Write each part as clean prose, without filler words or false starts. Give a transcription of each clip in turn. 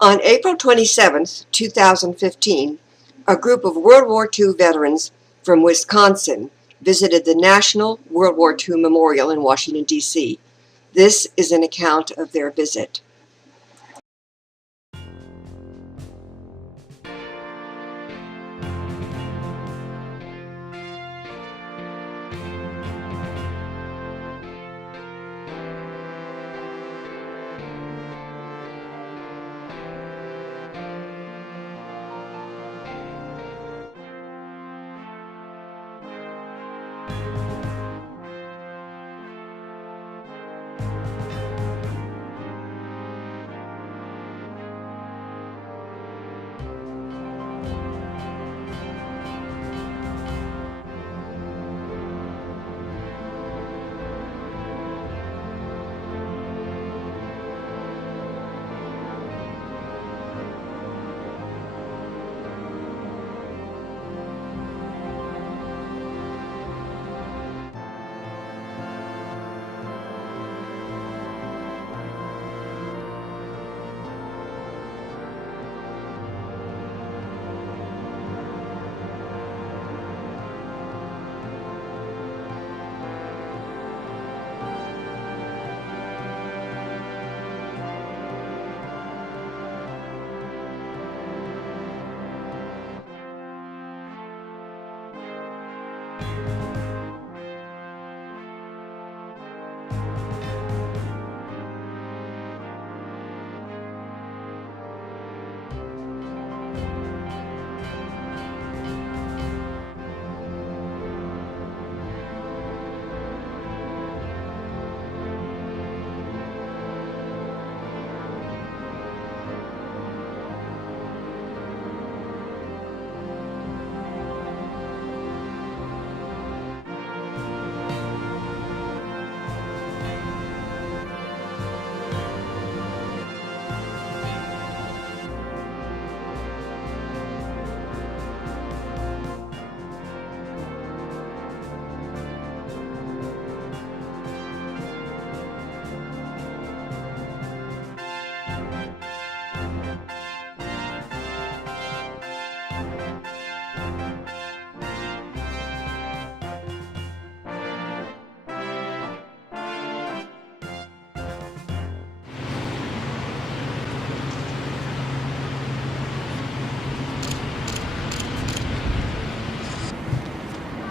On April 27, 2015, a group of World War II veterans from Wisconsin visited the National World War II Memorial in Washington, D.C. This is an account of their visit.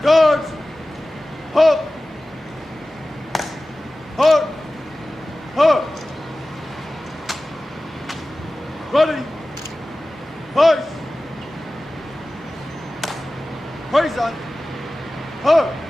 Guards! Halt! Halt! Halt! Ready! Place! Present! Halt!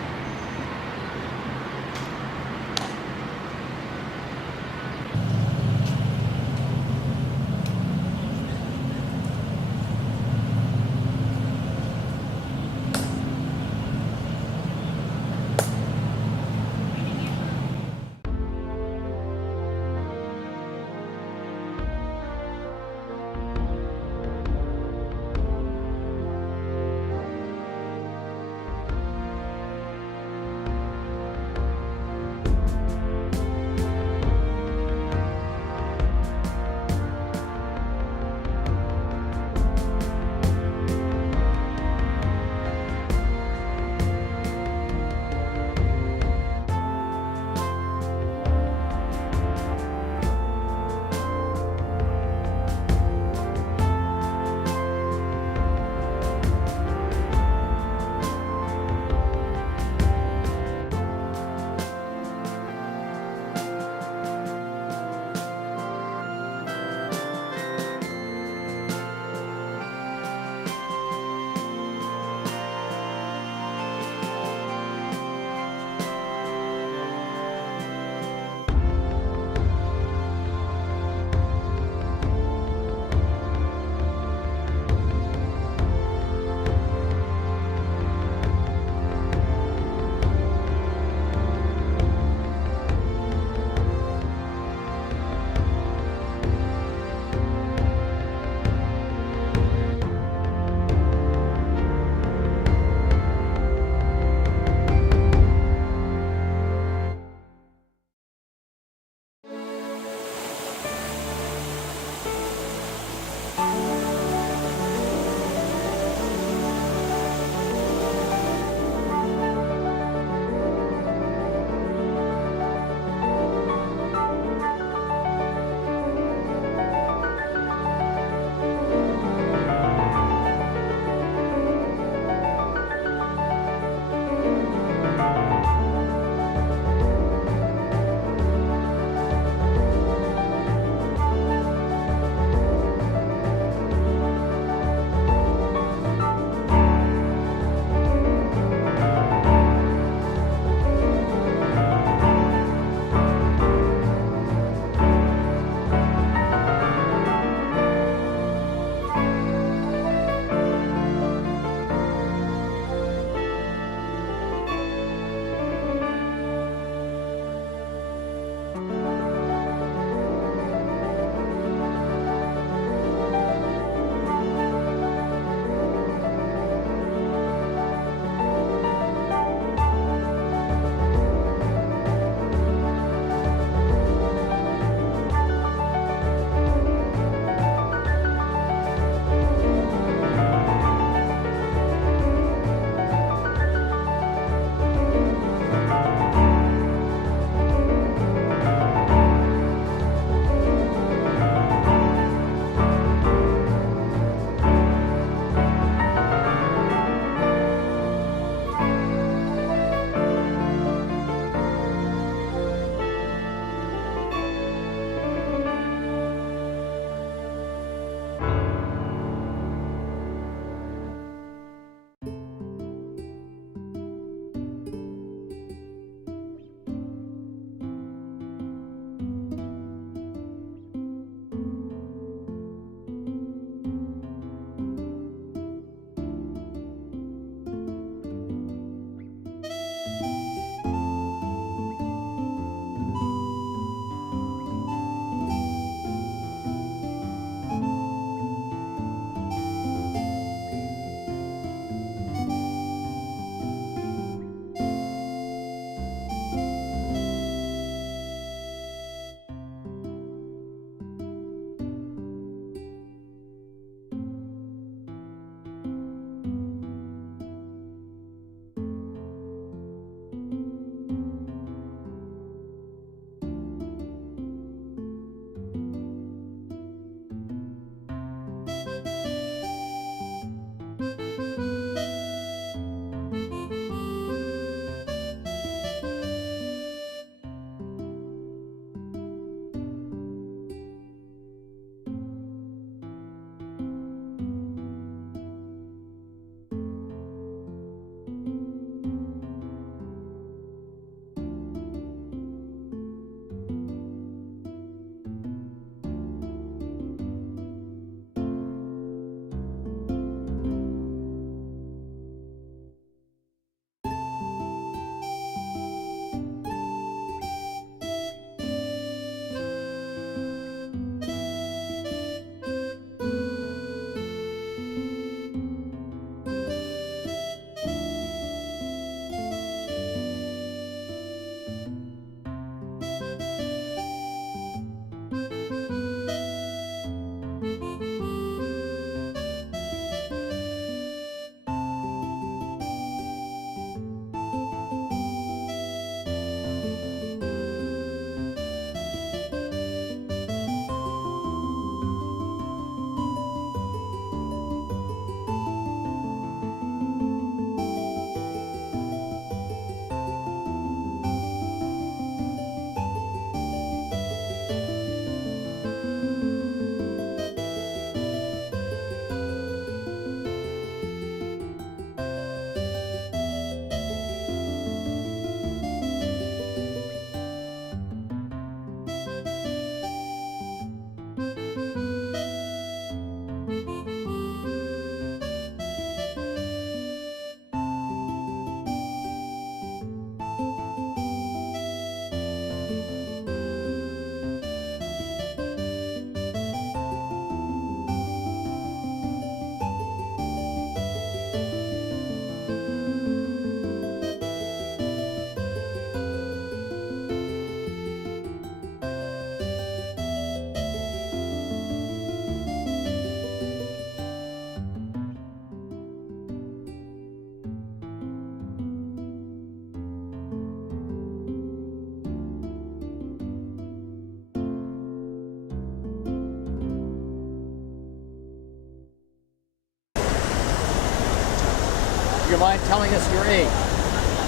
Do you mind telling us your age?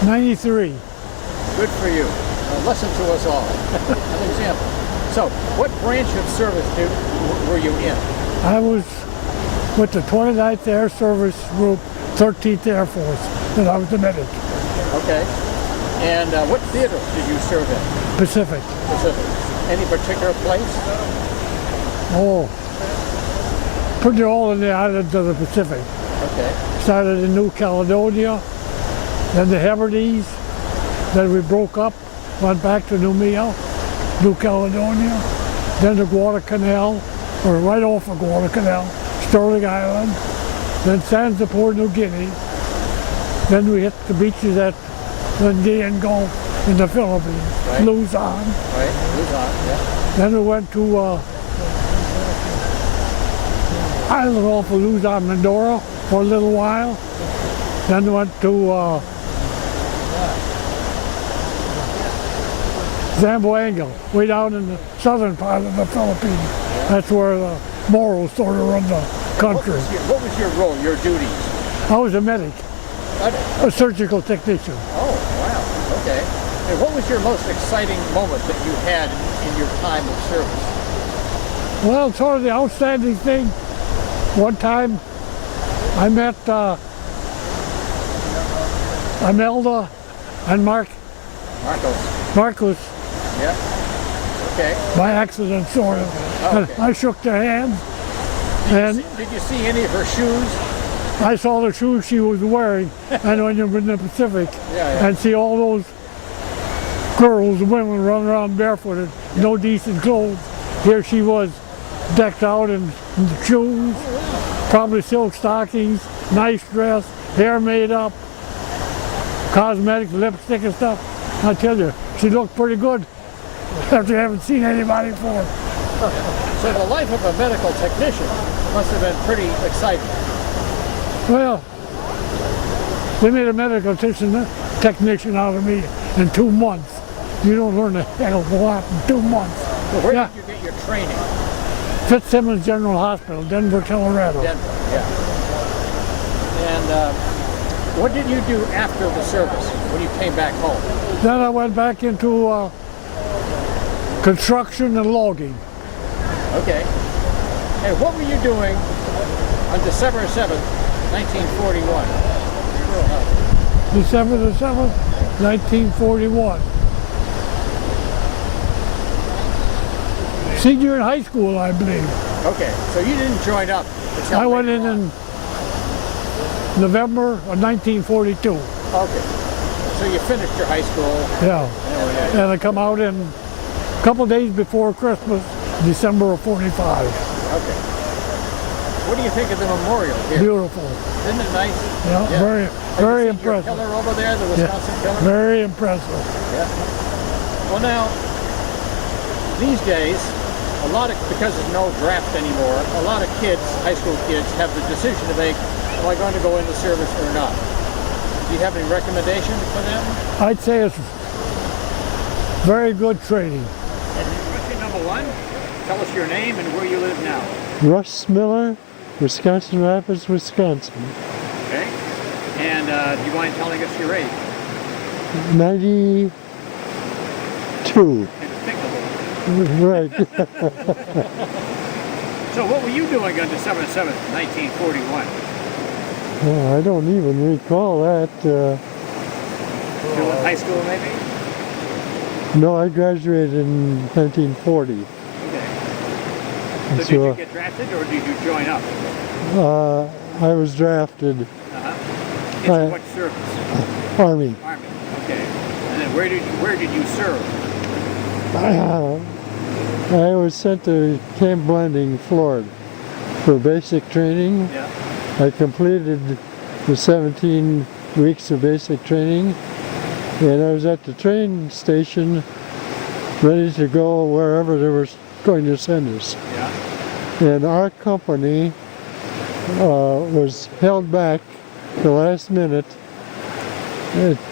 93. Good for you. Listen to us all. An example. So, what branch of service were you in? I was with the 29th Air Service Group, 13th Air Force, and I was the medic. Okay. And what theater did you serve in? Pacific. Pacific. Any particular place? Oh, pretty all in the islands of the Pacific. Okay. Started in New Caledonia, then the Hebrides, then we broke up, went back to New Caledonia, then the Guadalcanal, or right off of Guadalcanal, Sterling Island, then Sansippur, New Guinea, then we hit the beaches at Lingayen Gulf in the Philippines, Right. Luzon. Right. Luzon. Yeah. Then we went to island off of Luzon, Mindoro for a little while. Then we went to Zamboanga, way down in the southern part of the Philippines. That's where the Moros sort of run the country. What was your role, your duties? I was a medic, a surgical technician. Oh, wow. Okay. And what was your most exciting moment that you had in your time of service? Well, sort of the outstanding thing, one time I met Imelda and Marcos, Yeah. Okay. by accident sort of. Oh, And okay. I shook their hand, and Did you see any of her shoes? I saw the shoes she was wearing, and when you're in the Pacific, Yeah. and see all those girls, women running around barefooted, no decent clothes. Here she was, decked out in shoes, probably silk stockings, nice dress, hair made up, cosmetics, lipstick and stuff. I tell you, she looked pretty good after you haven't seen anybody before. So the life of a medical technician must have been pretty exciting. Well, they made a medical technician out of me in 2 months. You don't learn a hell of a lot in 2 months. So where Yeah. did you get your training? Fitzsimmons General Hospital, Denver, Colorado. Denver, yeah. And what did you do after the service when you came back home? Then I went back into construction and logging. Okay. And what were you doing on December 7th, 1941? December the 7th, 1941. Senior in high school, I believe. Okay, so you didn't join up until I went later in on. November of 1942. Okay. So you finished your high school. Yeah. And, And I come out in a couple days before Christmas, December of 45. okay. What do you think of the memorial here? Beautiful. Isn't it nice? Yeah, very, Have very you seen your impressive. killer over there, the Wisconsin killer? Very impressive. Yeah. Well, now, these days, because there's no draft anymore, a lot of kids, high school kids, have the decision to make, am I going to go into service or not? Do you have any recommendation for them? I'd say it's very good training. Question number one, tell us your name and where you live now. Russ Miller, Wisconsin Rapids, Wisconsin. Okay. And do you mind telling us your age? 92. And thinkable. Right. So what were you doing on December 7th, 1941? Oh, I don't even recall that. Still in high school, maybe? No, I graduated in 1940. Okay. So And did you get drafted or did you join up? I was drafted Into what service? Army. Army. Okay. And then where did you serve? I was sent to Camp Blanding, Florida for basic training. Yeah. I completed the 17 weeks of basic training, and I was at the train station ready to go wherever they were going to send us. Yeah. And our company was held back the last minute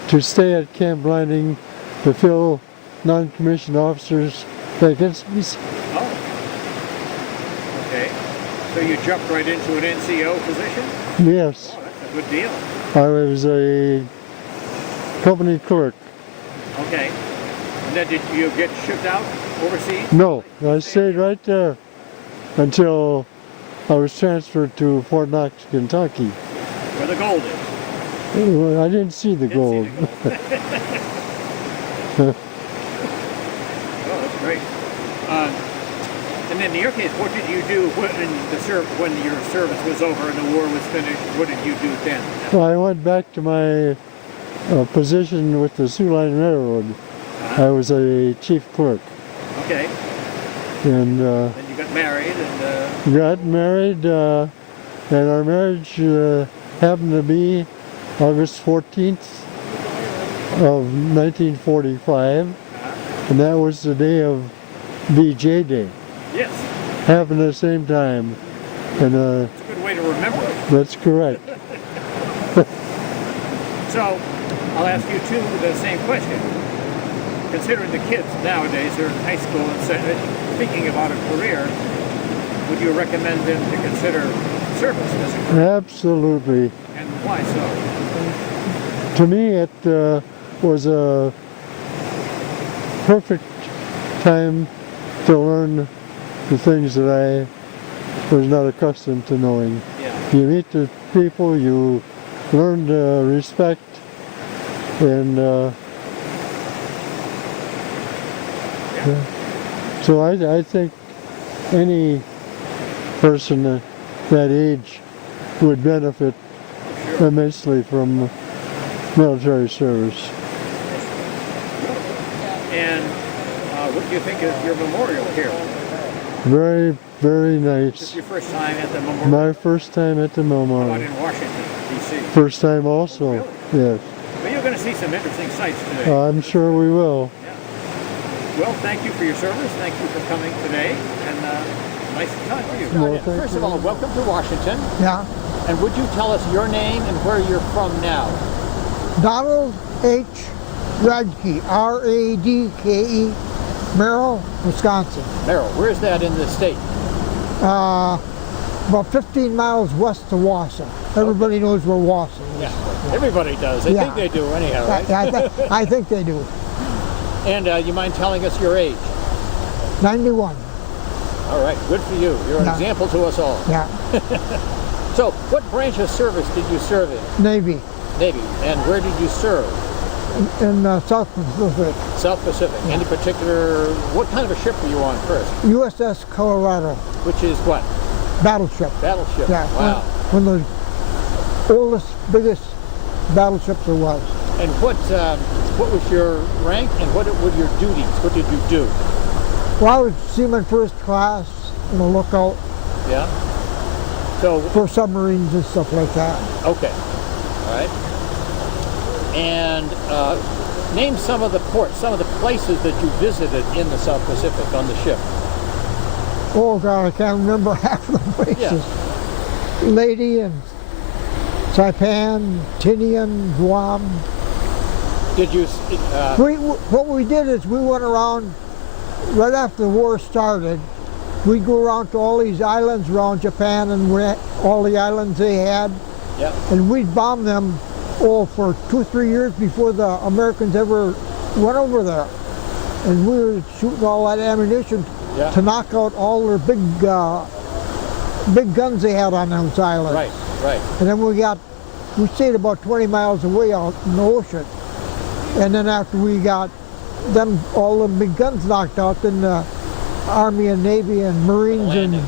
to stay at Camp Blanding to fill non-commissioned officers' vacancies. Oh. Okay. So you jumped right into an NCO position? Yes. Oh, that's a good deal. I was a company clerk. Okay. And then did you get shipped out overseas? No, I stayed right there until I was transferred to Fort Knox, Kentucky. Where the gold is. Well, I didn't see the gold. Oh, that's great. And then in your case, what did you do when your service was over and the war was finished? What did you do then? Well, I went back to my position with the Sioux Line Railroad. I was a chief clerk. Okay. And Then you got married and our marriage happened to be August 14th of 1945, and that was the day of VJ Day. Yes. Happened at the same time. And It's a good way to remember it. that's correct. So, I'll ask you too the same question. Considering the kids nowadays, they're in high school and thinking about a career, would you recommend them to consider service as a career? Absolutely. And why so? To me, it was a perfect time to learn the things that I was not accustomed to knowing. Yeah. You meet the people, you learn to respect, and so I think any person that age would benefit immensely from military service. And what do you think of your memorial here? Very, very Is this nice. your first time at the memorial? My first time at the How about Memorial. in Washington, D.C.? First time also, yes. Well, you're going to see some interesting sights today. I'm sure we will. Well, thank you for your service. Thank you for coming today. And nice to talk to you. Well, thank First you. of all, welcome to Washington. Yeah, And would you tell us your name and where you're from now? Donald H. Radke, R-A-D-K-E, Merrill, Wisconsin. Merrill, where's that in the state? About 15 miles west of Wausau. Everybody knows where Wausau is. Yeah, everybody does. They think they do anyhow, right? I think they do. And you mind telling us your age? 91. All right, good for you. You're an Yeah. example to us all. Yeah, So, what branch of service did you serve in? Navy Navy. And where did you serve? in South Pacific. South Pacific. Any particular, what kind of a ship were you on first? USS Colorado, Which is what? battleship. Battleship. Yeah, Wow. one of the oldest, biggest battleships there was. And what was your rank and what were your duties? What did you do? Well, I was seaman first class, in a lookout Yeah. So, for submarines and stuff like that. okay. All right. And name some of the ports, some of the places that you visited in the South Pacific on the ship. Oh God, I can't remember half of the places. Yeah. Lady and Saipan, Tinian, Guam. Did you? What we did is we went around right after the war started. We'd go around to all these islands around Japan and all the islands they had, Yeah. and we'd bomb them for 2 or 3 years before the Americans ever went over there. And we were shooting all that ammunition Yeah. to knock out all their big guns they had on those islands. Right. Right. And then we stayed about 20 miles away out in the ocean. And then after we got all the big guns knocked out, then the Army and Navy and Marines and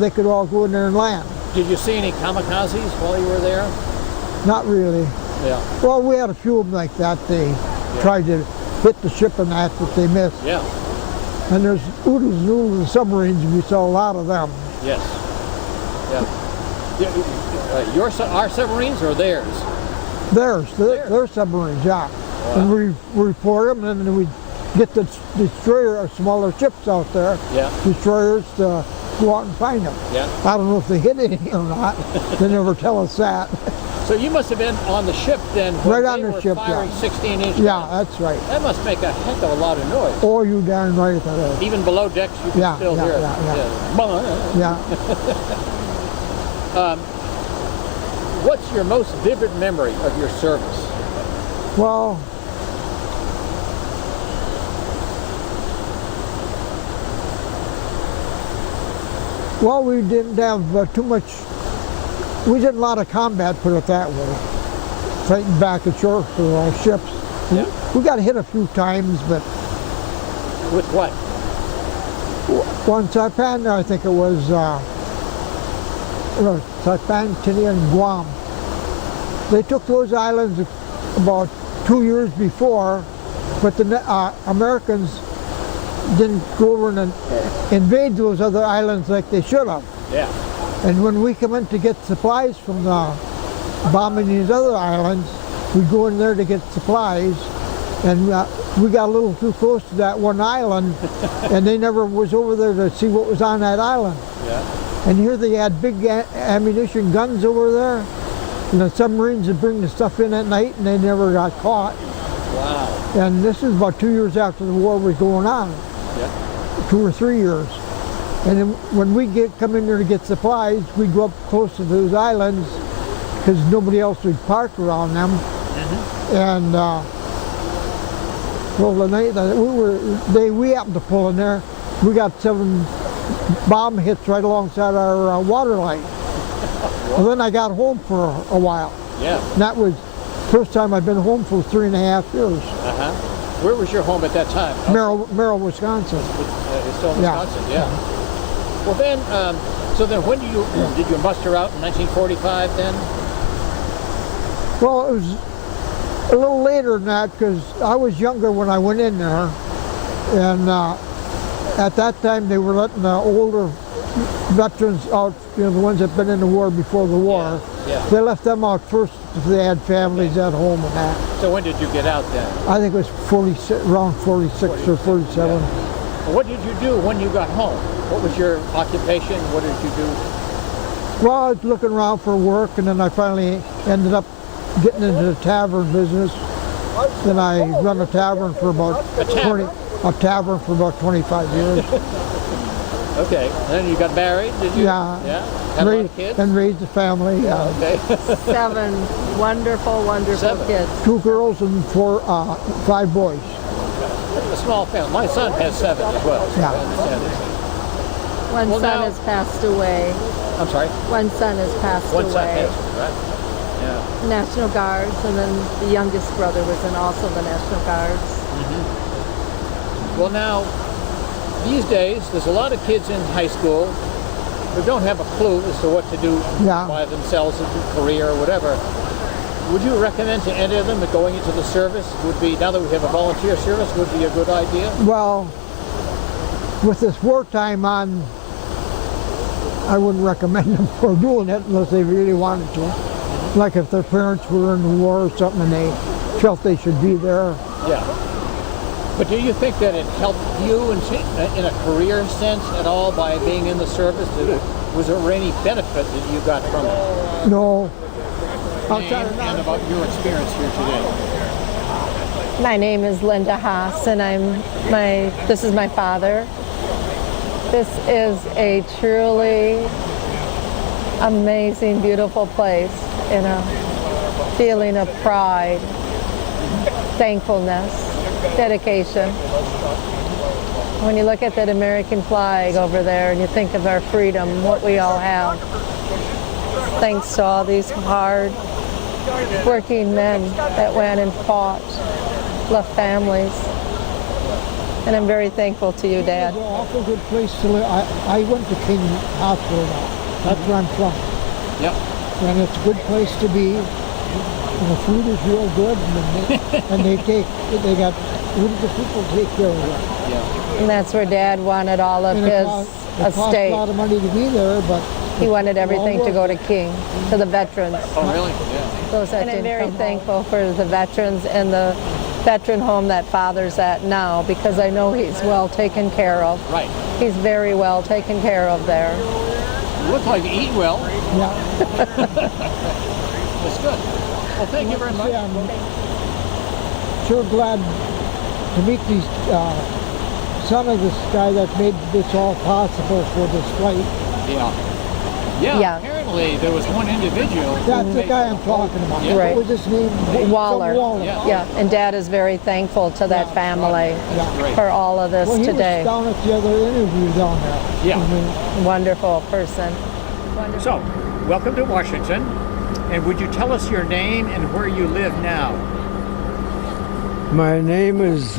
they could all go in there and land. Did you see any kamikazes while you were there? Not really. Yeah. Well, we had a few of them like that. They tried to hit the ship and that, but they missed. Yeah. And there's oodles and oodles of submarines, and we saw a lot of them. Yes. Yeah. Our submarines or theirs? Their submarines, yeah. And we report them, and then we get the destroyer, smaller ships out there, Yeah. destroyers to go out and find them. Yeah. I don't know if they hit any or not. They never tell us that. So you must have been on the ship then when Right they on the were ship, firing yeah. 16-inch Yeah, guns. that's right. That must make a heck of a lot of noise. Oh, you darn right that is. Even below decks, you can Yeah, still yeah, hear it. yeah, Yeah. Yeah. what's your most vivid memory of your service? Well, we didn't have too much, we did a lot of combat, put it that way. Fighting back at shore for our ships. Yeah. We got hit a few times, but With what? one Saipan, I think it was, Saipan, Tinian, and Guam. They took those islands about 2 years before, but the Americans didn't go over and invade those other islands like they should have. Yeah. And when we come in to get supplies from the bombing these other islands, we go in there to get supplies, and we got a little too close to that one island, and they never was over there to see what was on that island. Yeah. And here they had big ammunition guns over there, and the submarines would bring the stuff in at night, and they never got caught. Wow. And this is about 2 years after the war was going on, Yeah. 2 or 3 years. And then when we come in there to get supplies, we go up close to those islands because nobody else would park around them. And well, the night that we happened to pull in there, we got 7 bomb hits right alongside our water line. Well, then I got home for a while. Yeah. And that was the first time I've been home for 3.5 years. Uh-huh. Where was your home at that time? Merrill, Wisconsin. It's still in Yeah. Wisconsin, yeah. Well then, so then when did you muster out in 1945 then? Well, it was a little later than that because I was younger when I went in there, and at that time they were letting the older veterans out, you know, the ones that had been in the war before the war. Yeah. They left them out first if they had families at home and that. So when did you get out then? I think it was around 46 or 47. What did you do when you got home? What was your occupation? What did you do? Well, I was looking around for work, and then I finally ended up getting into the tavern business. Then I run a tavern for about 25 years. Okay, and then you got married, did you? Yeah. Yeah? Had a lot of kids? And raised a family. Okay. 7 wonderful, wonderful 7. kids. 2 girls and 5 boys. A small family. My son has 7 as well. So Yeah. I understand this. One Well, son now- has passed away. I'm sorry? One son has passed One son away. has, right? Yeah. National Guards, and then the youngest brother was in also the National Guards. Well now, these days, there's a lot of kids in high school who don't have a clue as to what to do Yeah. by themselves, a career or whatever. Would you recommend to any of them that going into the service would be, now that we have a volunteer service, would be a good idea? Well, with this wartime on, I wouldn't recommend them for doing it unless they really wanted to. Like if their parents were in the war or something and they felt they should be there. Yeah. But do you think that it helped you in a career sense at all by being in the service? Was there any benefit that you got from it? No. And about your experience here today? My name is Linda Haas, and this is my father. This is a truly amazing, beautiful place, in a feeling of pride, thankfulness, dedication. When you look at that American flag over there and you think of our freedom, what we all have, thanks to all these hard working men that went and fought, left families. And I'm very thankful to you, Dad. It's an awful good place to live. I went to King Hospital now. That's where I'm from. Yep. And it's a good place to be. And the food is real good, and they got wonderful people to take care of it. Yeah. And that's where Dad wanted all of And his it cost a estate. lot of money to be there, but He wanted everything to go to King, to the veterans. Oh, really? Yeah. Those that and I'm very thankful for the veterans and the veteran home that Father's at now, because I know he's well taken care of. Right. He's very well taken care of there. You look like you eat well. yeah. That's good. Well, thank you very much. Yeah, I'm sure glad to meet these son of this guy that made this all possible for this flight. Yeah. Yeah. Yeah. Apparently evidently there was one individual. That's the guy I'm talking about. Yeah. Right. What was his name? Waller. Waller. Yeah. Yeah, and Dad is very thankful to that family Yeah. for all of this Well, he today. was down at the other interview down there. Yeah. Wonderful person. Wonderful. So, welcome to Washington. And would you tell us your name and where you live now? My name is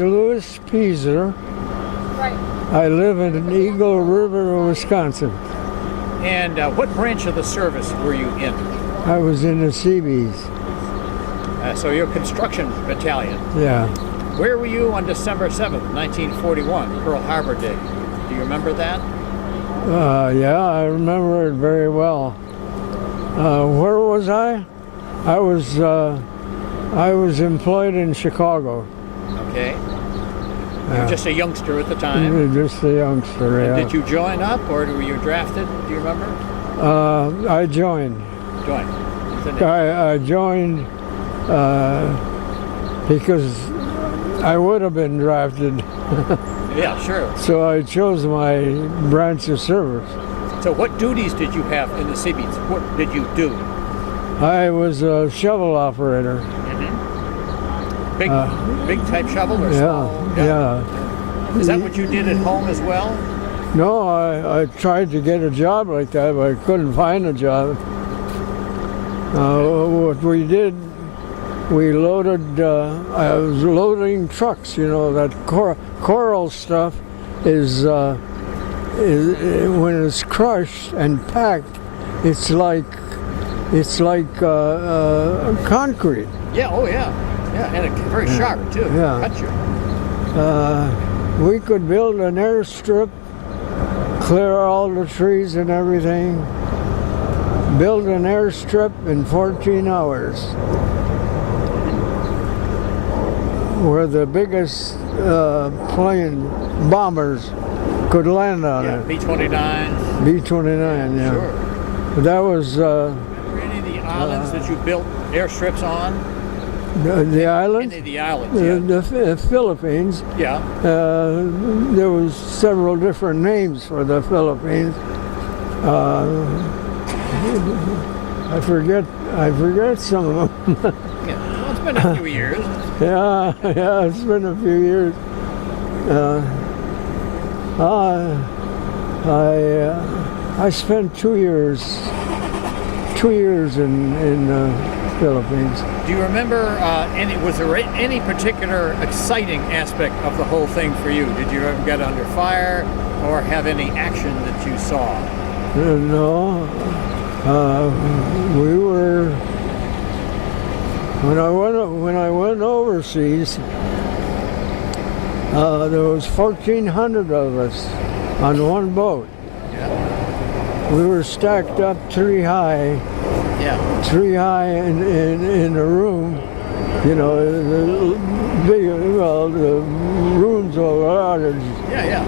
Louis Pieser. I live in Eagle River, Wisconsin. And what branch of the service were you in? I was in the Seabees. So you're construction battalion. Yeah. Where were you on December 7th, 1941, Pearl Harbor Day? Do you remember that? Yeah, I remember it very well. Where was I? I was employed in Chicago. Okay. You were just a youngster at the time. Just a youngster, yeah. Did you join up or were you drafted? Do you remember? I joined. Joined. What's the name? I joined because I would have been drafted. Yeah, sure. So I chose my branch of service. So what duties did you have in the Seabees? What did you do? I was a shovel operator. Big type shovel or Yeah, small? yeah. Is that what you did at home as well? No, I tried to get a job like that, but I couldn't find a job. What we did, we loaded, I was loading trucks, you know, that coral stuff is when it's crushed and packed, it's like concrete. Yeah, oh yeah. Yeah, and it's very sharp too. Yeah. Cut you. We could build an airstrip, clear all the trees and everything, build an airstrip in 14 hours, where the biggest plane bombers could land on Yeah, it. B-29s. B-29, yeah. Sure. That was Were any of the islands that you built airstrips on? the island, Any of the islands, yeah. the Philippines. Yeah. There was several different names for the Philippines. I forget some of them. Yeah. Well, it's been a few years. Yeah, it's been a few years. I spent 2 years in the Philippines. Do you remember was there any particular exciting aspect of the whole thing for you? Did you ever get under fire or have any action that you saw? No, we were when I went overseas. There was 1,400 of us on one boat. Yeah. We were stacked up three high in a room. You know, the rooms were large. Yeah.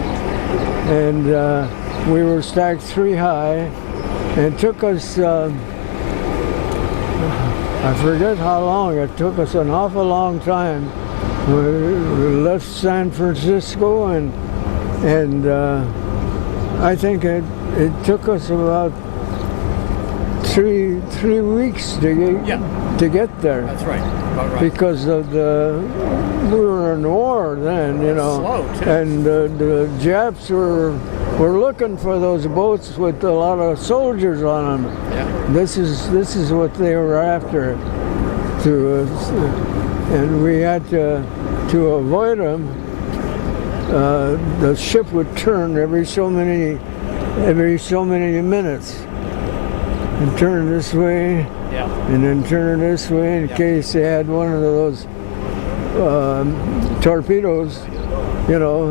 And we were stacked three high. And it took us, I forget how long, it took us an awful long time. We left San Francisco and I think it took us about three weeks to get there. That's right. About right. Because of we were in war then, you know. Slow, too. And the Japs were looking for those boats with a lot of soldiers on them. Yeah. This is what they were after, and we had to avoid them. The ship would turn every so many minutes, and turn this way, and then turn this way in case they had one of those torpedoes. You know,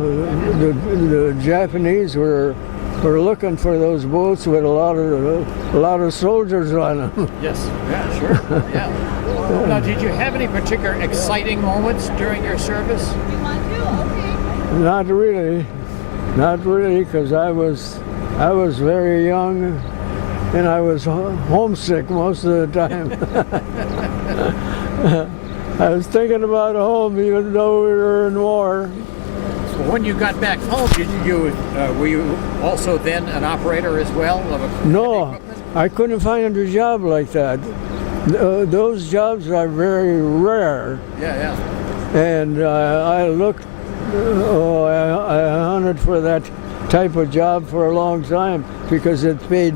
the Japanese were looking for those boats with a lot of soldiers on them. Yes. Yeah. Sure. Yeah. Now, did you have any particular exciting moments during your service? Not really, because I was very young, and I was homesick most of the time. I was thinking about home, even though we were in war. Well, when you got back home, were you also then an operator as well of a No, equipment? I couldn't find a job like that. Those jobs are very rare. Yeah. And I looked, I hunted for that type of job for a long time because it paid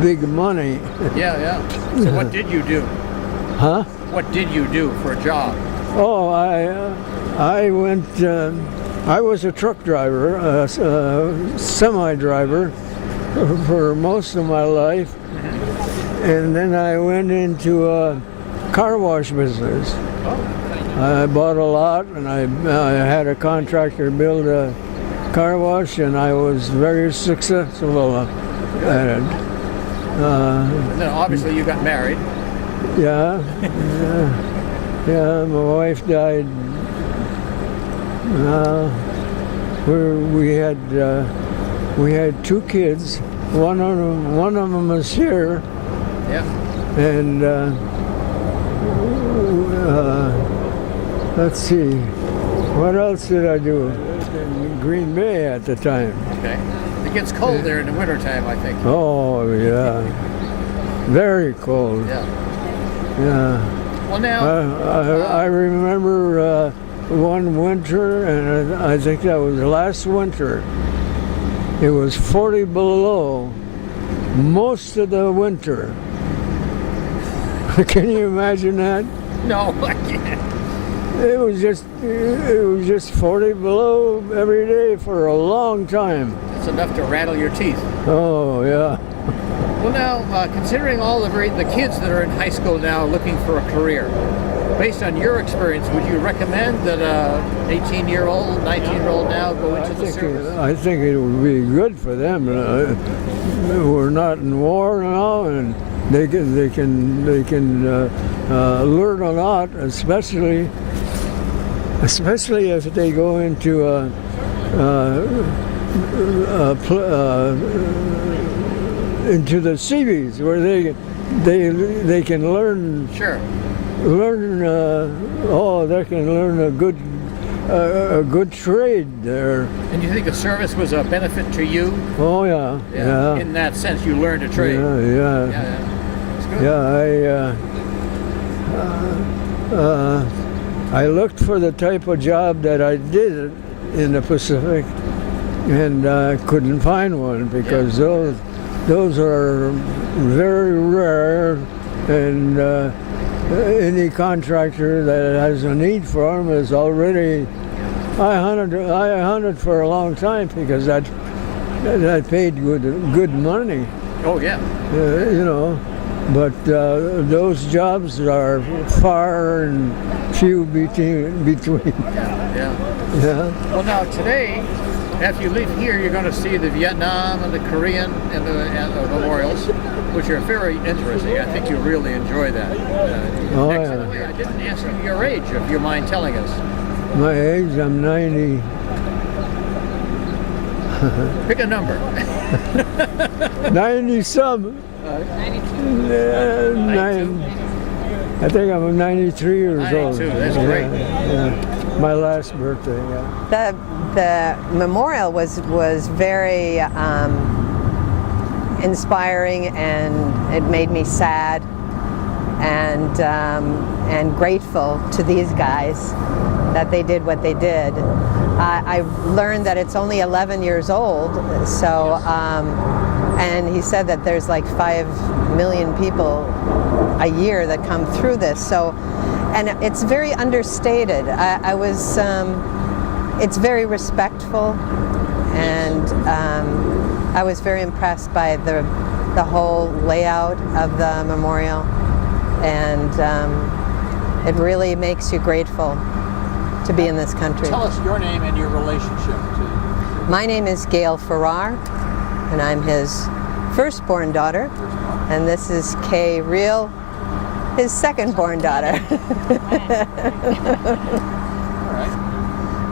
big money. Yeah. So what did you do? Huh? What did you do for a job? Oh, I went, I was a truck driver, a semi driver for most of my life. And then I went into a car wash business. I bought a lot, and I had a contractor build a car wash, and I was very successful at it. And then obviously you got married. Yeah, my wife died. We had two kids. One of them is here. Yeah. And let's see, what else did I do? In Green Bay at the time. Okay. It gets cold there in the wintertime, I think. Oh, yeah. Very cold. Yeah. Yeah. Well, now. I remember one winter, and I think that was last winter. It was 40 below most of the winter. Can you imagine that? No, I can't. It was just 40 below every day for a long time. It's enough to rattle your teeth. Oh, yeah. Well, now, considering all the kids that are in high school now looking for a career, based on your experience, would you recommend that a 18-year-old, 19-year-old now go into the service? I think it would be good for them. We're not in war now, and they can learn a lot, especially if they go into into the cities where they can learn. Sure. They can learn a good trade there. And you think the service was a benefit to you? Oh, yeah. In that sense, you learned a trade. Yeah. It's good. Yeah, I looked for the type of job that I did in the Pacific, and I couldn't find one because those are very rare, and any contractor that has a need for them is already. I hunted for a long time because that paid good money. Oh yeah. But those jobs are far and few between. Yeah. Well, now today, after you leave here, you're going to see the Vietnam and the Korean and the memorials, which are very interesting. I think you really enjoy that. Yeah. I didn't ask you your age, if you mind telling us. My age, I'm 90. Pick a number. 90-some. 92. I think I'm 93 years 92, old. that's great. Yeah. My last birthday, yeah. The memorial was very inspiring, and it made me sad and grateful to these guys that they did what they did. I learned that it's only 11 years old, so and he said that there's like 5 million people a year that come through this. So, and it's very understated. It's very respectful, and I was very impressed by the whole layout of the memorial, and it really makes you grateful to be in this country. Tell us your name and your relationship to. My name is Gail Farrar, and I'm his firstborn daughter, and this is Kay Reel, his second-born daughter.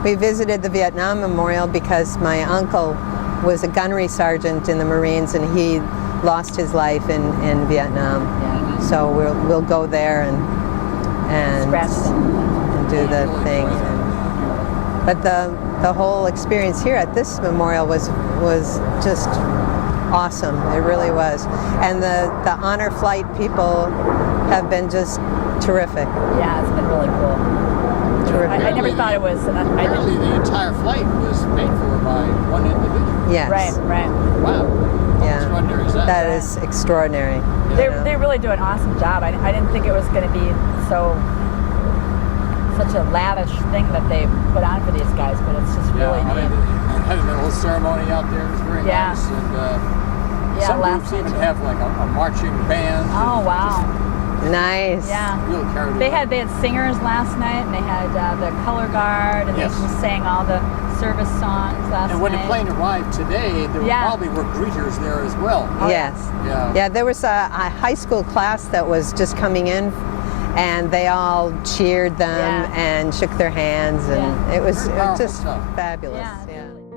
We visited the Vietnam Memorial because my uncle was a gunnery sergeant in the Marines, and he lost his life in Vietnam. So we'll go there and do the thing. But the whole experience here at this memorial was just awesome. It really was. And the honor flight people have been just terrific. Yeah, it's been really cool. Terrific. I never thought it was. Apparently the entire flight was paid for by one individual. Yes. Right. Wow. How Yeah. extraordinary is that? That is extraordinary. They really do an awesome job. I didn't think it was going to be such a lavish thing that they put on for these guys, but it's just really I mean, neat. having the whole ceremony out there is very Yeah. nice. And Yeah, some last groups even night. have like a marching band. Oh and wow. Nice. Yeah. Just really carried They away. had singers last night, and they had the color guard, and Yes. they sang all the service songs last night. And when the plane arrived today, there Yeah. probably were greeters there as well. Yes. Yeah. Yeah, there was a high school class that was just coming in, and they all cheered them Yeah. and shook their hands, and Yeah. it was Very powerful just stuff. fabulous. Yeah. Yeah.